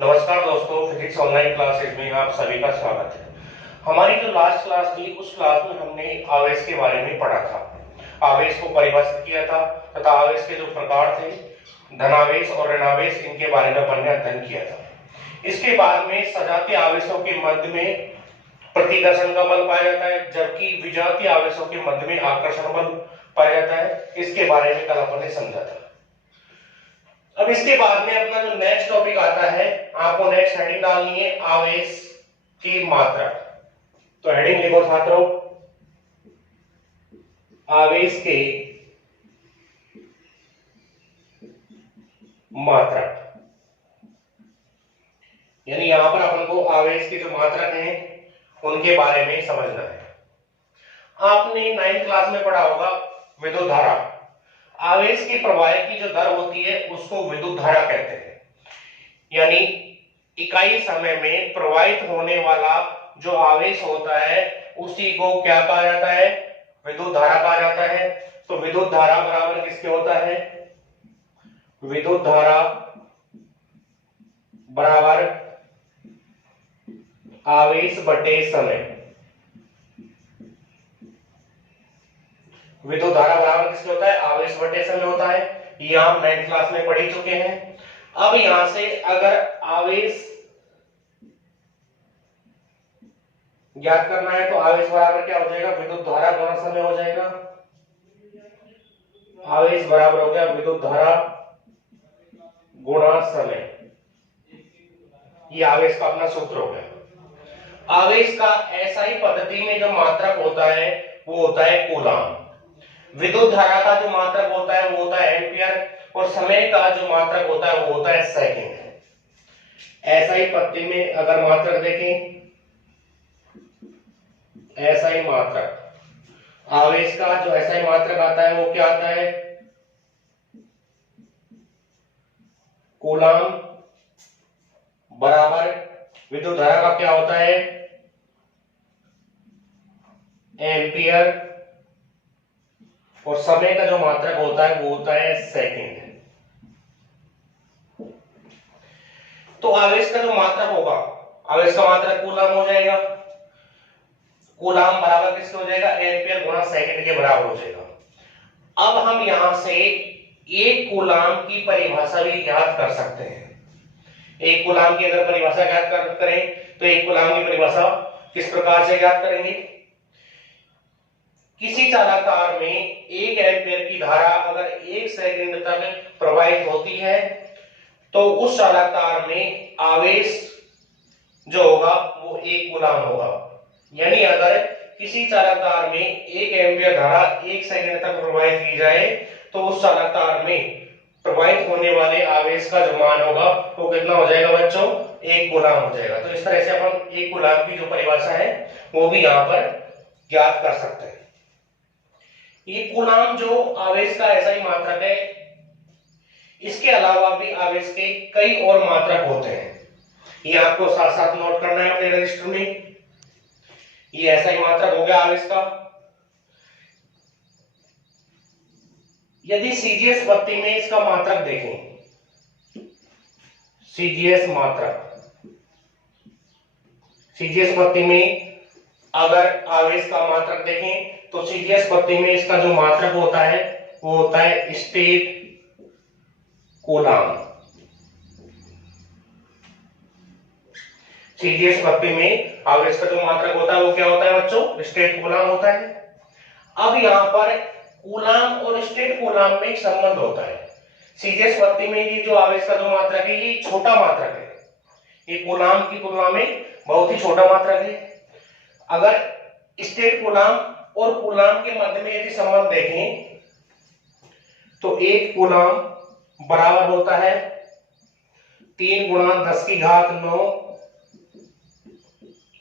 नमस्कार दोस्तों, physics online classes में आप सभी का स्वागत है। हमारी जो लास्ट क्लास थी उस क्लास में हमने आवेश के बारे में पढ़ा था। आवेश को परिभाषित किया था तथा आवेश के जो प्रकार थे धनावेश और ऋणावेश, इनके बारे में अपन ने अध्ययन किया था। इसके बाद में सजातीय आवेशों के मध्य में प्रतिकर्षण का बल पाया जाता है, जबकि विजातीय आवेशों के मध्य में आकर्षण बल पाया जाता है। इसके बारे में कल अपन ने समझा था। अब इसके बाद में अपना जो नेक्स्ट टॉपिक आता है, आपको नेक्स्ट हेडिंग डालनी है आवेश की मात्रा। तो हेडिंग लिखो छात्रों, आवेश के मात्रा। यानी यहां पर अपन को आवेश की जो मात्रक हैं उनके बारे में समझना है। आपने 9th क्लास में पढ़ा होगा विद्युत धारा। आवेश के प्रवाह की जो दर होती है उसको विद्युत धारा कहते हैं। यानी इकाई समय में प्रवाहित होने वाला जो आवेश होता है उसी को क्या कहा जाता है? विद्युत धारा कहा जाता है। तो विद्युत धारा बराबर किसके होता है? विद्युत धारा बराबर आवेश बटे समय। विद्युत धारा बराबर किसके होता है? आवेश बटे समय होता है। ये आप 9th क्लास में पढ़ ही चुके हैं। अब यहां से अगर आवेश ज्ञात करना है तो आवेश बराबर क्या हो जाएगा? विद्युत धारा गुणा समय हो जाएगा। आवेश बराबर हो गया विद्युत धारा गुणा समय। ये आवेश का अपना सूत्र हो गया। आवेश का एसआई पद्धति में जो मात्रक होता है वो होता है कूलाम। विद्युत धारा का जो मात्रक होता है वो होता है एम्पियर, और समय का जो मात्रक होता है वो होता है सेकंड। एसआई पद्धति में अगर मात्रक देखें, एसआई मात्रक, आवेश का जो एसआई मात्रक आता है वो क्या आता है? कूलाम बराबर विद्युत धारा का क्या होता है? एम्पियर, और समय का जो मात्रक होता है वो होता है सेकंड। तो आवेश का जो मात्रक होगा, आवेश का मात्रक कूलाम हो जाएगा। कूलाम बराबर किसके हो जाएगा? एम्पियर गुणा सेकंड के बराबर हो जाएगा। अब हम यहां से एक कूलाम की परिभाषा भी ज्ञात कर सकते हैं। एक कूलाम की अगर परिभाषा ज्ञात करें तो एक कूलाम की परिभाषा किस प्रकार से ज्ञात करेंगे? किसी चालकतार में 1 एम्पियर की धारा अगर 1 सेकंड तक प्रवाहित होती है तो उस चालकतार में आवेश जो होगा वो 1 कूलाम होगा। यानी अगर किसी चालकतार में 1 एम्पियर धारा 1 सेकंड तक प्रवाहित की जाए तो उस चालकतार में प्रवाहित होने वाले आवेश का जो मान होगा वो कितना हो जाएगा बच्चों? 1 कूलाम हो जाएगा। तो इस तरह से अपन 1 कूलाम की जो परिभाषा है वो भी यहां पर ज्ञात कर सकते हैं। ये कूलाम जो आवेश का ऐसा ही मात्रक है, इसके अलावा भी आवेश के कई और मात्रक होते हैं। ये आपको साथ साथ नोट करना है अपने रजिस्टर में। ये ऐसा ही मात्रक हो गया आवेश का। यदि सीजीएस पद्धति में इसका मात्रक देखें, सीजीएस मात्रक, सीजीएस पद्धति में अगर आवेश का मात्रक देखें तो सीजीएस पद्धति में इसका जो मात्रक होता है वो होता है स्टेट कूलाम। सीजीएस पद्धति में आवेश का जो मात्रक होता है वो क्या होता है बच्चों? स्टेट कूलाम होता है। अब यहां पर कूलाम और स्टेट कूलाम में एक संबंध होता है। सीजीएस पद्धति में ये जो आवेश का जो मात्रक है ये छोटा मात्रक है। ये कूलाम की तुलना में बहुत ही छोटा मात्रक है। अगर स्टेट कूलाम और कूलाम के मध्य में यदि संबंध देखें तो 1 कूलाम बराबर होता है 3 गुणा 10 की घात 9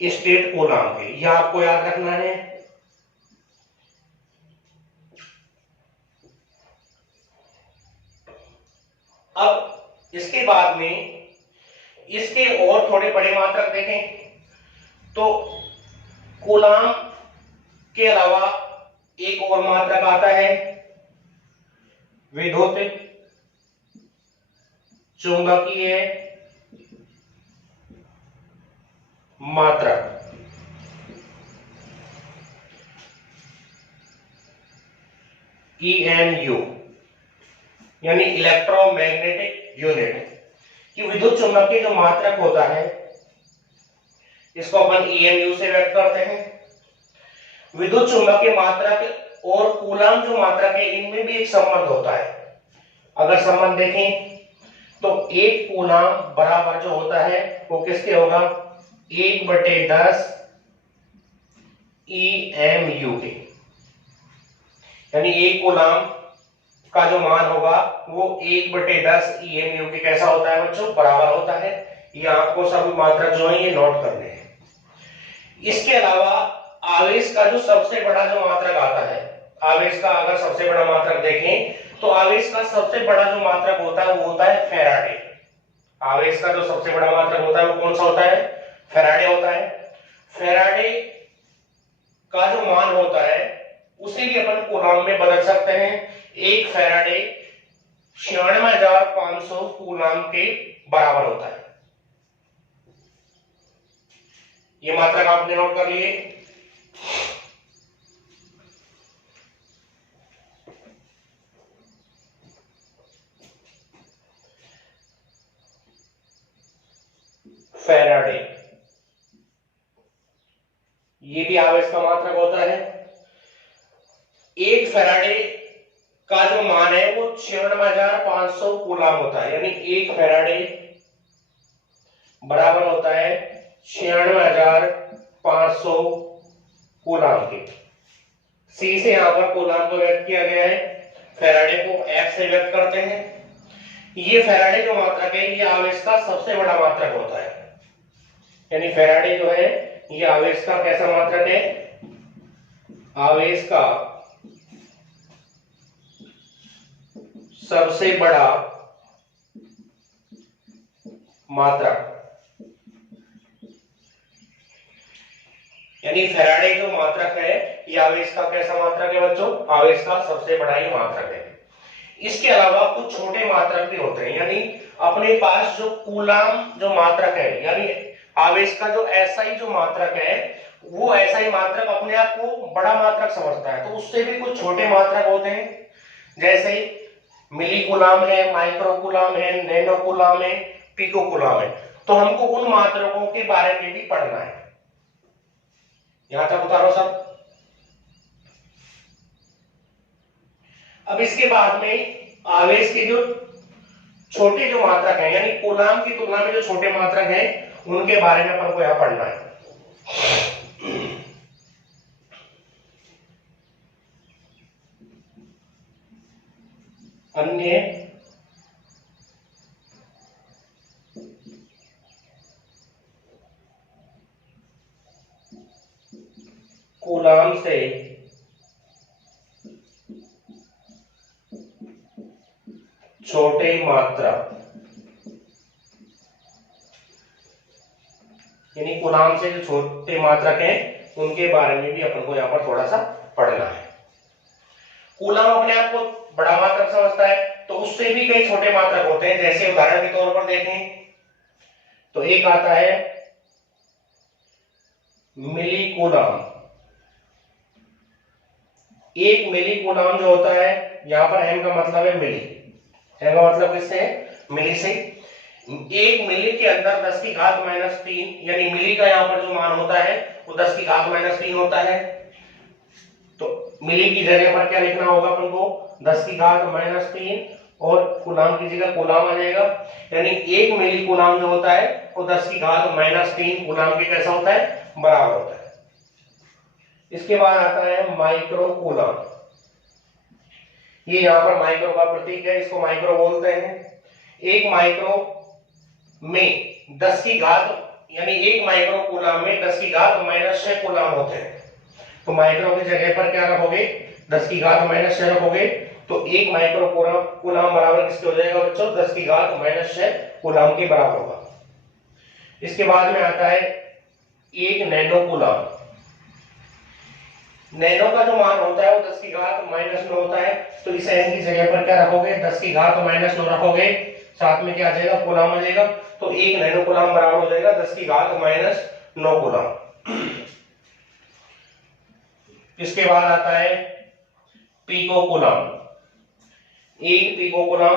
स्टेट कूलाम के। यह आपको याद रखना है। अब इसके बाद में इसके और थोड़े बड़े मात्रक देखें तो कूलाम के अलावा एक और मात्रक आता है विद्युत चुंबकीय मात्रक, EMU यानी इलेक्ट्रोमैग्नेटिक यूनिट, कि विद्युत चुंबकीय जो मात्रक होता है इसको अपन EMU से व्यक्त करते हैं। विद्युत चुंबकीय मात्रक और कूलाम जो मात्रक है इनमें भी एक संबंध होता है। अगर संबंध देखें तो एक कूलाम बराबर जो होता है वो किसके होगा, 1/10 EMU के, यानी एक कूलाम का जो मान होगा वो 1/10 EMU के कैसा होता है बच्चों, बराबर होता है। ये आपको सभी मात्रक जो है ये नोट करने हैं। इसके अलावा आवेश का जो सबसे बड़ा जो मात्रक आता है, आवेश का अगर सबसे बड़ा मात्रक देखें तो आवेश का सबसे बड़ा जो मात्रक होता है वो होता है फैराडे। आवेश का जो सबसे बड़ा मात्रक होता है वो कौन सा होता है, फैराडे होता है। फैराडे का जो मान होता है उसे भी अपन कूलाम में बदल सकते हैं। एक फैराडे 96,500 कूलाम के बराबर होता है। ये मात्रक आपने नोट कर लिए। फैराडे, ये भी आवेश का मात्रक होता है। एक फैराडे का जो मान है वो 96,500 कूलाम होता है, यानी एक फैराडे बराबर होता है 96,500 कूलाम के। सी से यहां पर कूलाम को व्यक्त किया गया है, फैराडे को एफ से व्यक्त करते हैं। ये फैराडे जो मात्रक है ये आवेश का सबसे बड़ा मात्रक होता है, यानी फैराडे जो है ये आवेश का कैसा मात्रक है, आवेश का सबसे बड़ा मात्रक, यानी फैराडे जो मात्रक है ये आवेश का कैसा मात्रक है बच्चों, आवेश का सबसे बड़ा ही मात्रक है। इसके अलावा कुछ छोटे मात्रक भी होते हैं, यानी अपने पास जो कूलाम जो मात्रक है, यानी आवेश का जो एसआई जो मात्रक है वो एसआई मात्रक अपने आप को बड़ा मात्रक समझता है, तो उससे भी कुछ छोटे मात्रक होते हैं, जैसे मिली कूलाम है, माइक्रो कूलाम है, नैनो कूलाम है, पिको कूलाम है। तो हमको उन मात्रकों के बारे में भी पढ़ना है। यहां तक उतारो सब। अब इसके बाद में आवेश के जो छोटे जो मात्रक हैं, यानी कूलाम की तुलना में जो छोटे मात्रक हैं उनके बारे में अपन को यहां पढ़ना है। अन्य कूलाम से छोटे मात्रक, यानी कूलाम से जो छोटे मात्रक हैं उनके बारे में भी अपन को यहां पर थोड़ा सा पढ़ना है। कूलाम अपने आप को बड़ा मात्रक समझता है, तो उससे भी कई छोटे मात्रक होते हैं, जैसे उदाहरण के तौर पर देखें तो एक आता है मिली कूलाम। एक मिली कूलाम जो होता है, यहां पर एम का मतलब है मिली, एम का मतलब किससे है, मिली से। एक मिली के अंदर 10 की घात -3, यानी मिली का यहां पर जो मान होता है वो 10 की घात -3 होता है। तो मिली की जगह पर क्या लिखना होगा अपन को, 10 की घात -3, और कूलाम की जगह कूलाम आ जाएगा, यानी एक मिली कूलाम जो होता है वो 10 की घात -3 कूलाम के कैसा होता है, बराबर होता है। इसके बाद आता है माइक्रो कूलाम। ये यहां पर माइक्रो का प्रतीक है, इसको माइक्रो बोलते हैं। एक माइक्रो में 10 की घात, यानी एक माइक्रो कूलाम में 10 की घात -6 कूलाम होते हैं। तो माइक्रो की जगह पर क्या रखोगे, 10 की घात -6 रखोगे, तो एक माइक्रो कूलाम बराबर किसके हो जाएगा बच्चों, 10 की घात -6 कूलाम के बराबर होगा। इसके बाद में आता है एक नैनो कूलाम। नैनो का जो मान होता है वो 10 की घात -9 होता है, तो इस एन की जगह पर क्या रखोगे, 10 की घात -9 रखोगे, साथ में क्या आ जाएगा, कूलाम आ जाएगा। तो एक नैनो कूलाम बराबर हो जाएगा 10 की घात 9 कूलम। इसके बाद आता है पिको कूलम। 1 पिको कूलम,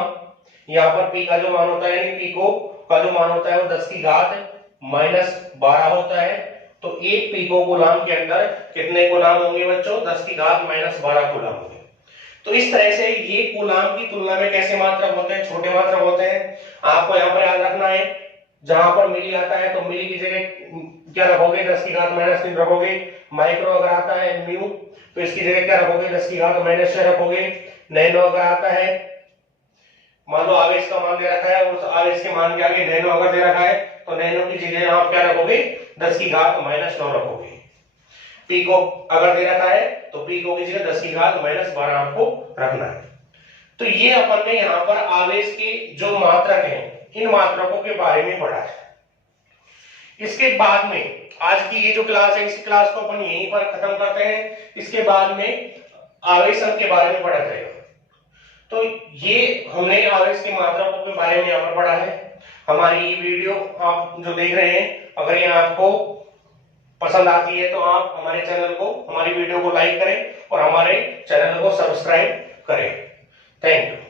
यहाँ पर पी का जो मान होता है यानी पिको का जो मान होता है वो 10 की घात -12 होता है। तो 1 पिको कूलम के अंदर कितने कूलम होंगे बच्चों? 10 की घात -12 कूलम होंगे। तो इस तरह से ये कूलम की तुलना में कैसे मात्रक होते हैं? छोटे मात्रक होते हैं। आपको यहाँ पर याद रखना है, जहां पर मिली आता है तो मिली की जगह क्या रखोगे? 10 की घात -3 रखोगे। माइक्रो अगर आता है म्यू तो इसकी जगह क्या रखोगे? 10 की घात -6 रखोगे। नैनो अगर आता है, मान लो आवेश का मान दे रखा है और उस आवेश के मान के आगे नैनो अगर दे रखा है तो नैनो की जगह आप क्या रखोगे? 10 की घात -9 रखोगे। पिको अगर दे रखा है तो पिको की जगह 10 की घात -12 आपको रखना है। तो ये अपन ने यहाँ पर आवेश के जो मात्रक हैं इन मात्रकों के बारे में पढ़ा है। इसके बाद में आज की ये जो क्लास है इस क्लास को अपन यहीं पर खत्म करते हैं। इसके बाद में आवेशन के बारे में पढ़ा जाएगा। तो ये हमने आवेश के मात्रकों के बारे में यहाँ पर पढ़ा है। हमारी ये वीडियो आप जो देख रहे हैं अगर ये आपको पसंद आती है तो आप हमारे चैनल को, हमारी वीडियो को लाइक करें और हमारे चैनल को सब्सक्राइब करें। Thank you.